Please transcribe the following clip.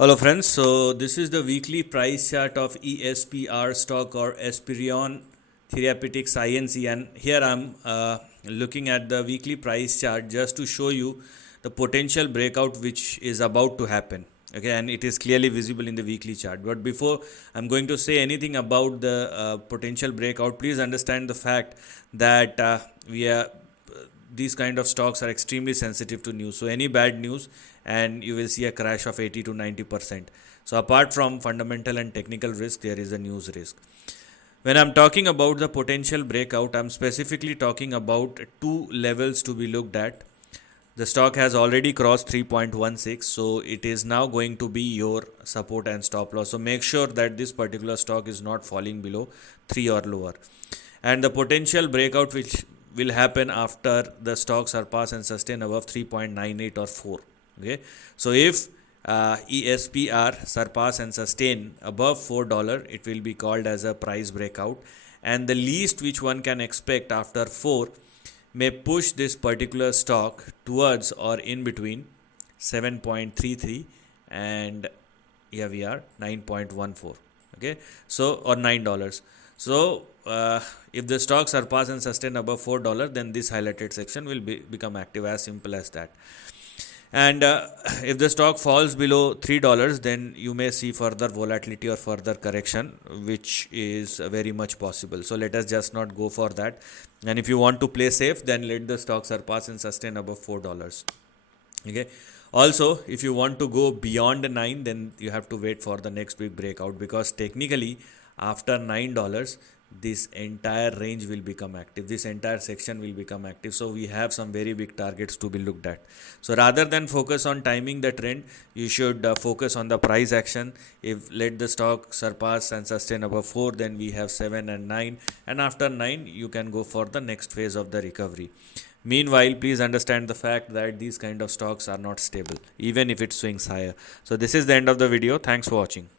Hello friends, so this is the weekly price chart of ESPR stock or Esperion Therapeutics INC, and here I'm looking at the weekly price chart just to show you the potential breakout which is about to happen. Okay, and it is clearly visible in the weekly chart. But before I'm going to say anything about the potential breakout, please understand the fact that these kind of stocks are extremely sensitive to news. So any bad news and you will see a crash of 80 to 90%. So apart from fundamental and technical risk, there is a news risk. When I'm talking about the potential breakout, I'm specifically talking about two levels to be looked at. The stock has already crossed 3.16, so it is now going to be your support and stop loss. So make sure that this particular stock is not falling below 3 or lower. And the potential breakout which will happen after the stock surpass and sustain above 3.98 or 4. Okay, so if ESPR surpass and sustain above $4, it will be called as a price breakout, and the least which one can expect after 4 may push this particular stock towards or in between 7.33 and here we are 9.14. Okay, so or $9. So if the stock surpass and sustain above $4, then this highlighted section will become active, as simple as that. And if the stock falls below $3, then you may see further volatility or further correction, which is very much possible. So let us just not go for that. And if you want to play safe, then let the stock surpass and sustain above $4. Okay. Also, if you want to go beyond 9, then you have to wait for the next big breakout, because technically after $9 this entire range will become active, this entire section will become active. So we have some very big targets to be looked at. So rather than focus on timing the trend, you should focus on the price action. If let the stock surpass and sustain above 4, then we have 7 and 9, and after 9 you can go for the next phase of the recovery. Meanwhile, please understand the fact that these kind of stocks are not stable even if it swings higher. So this is the end of the video. Thanks for watching.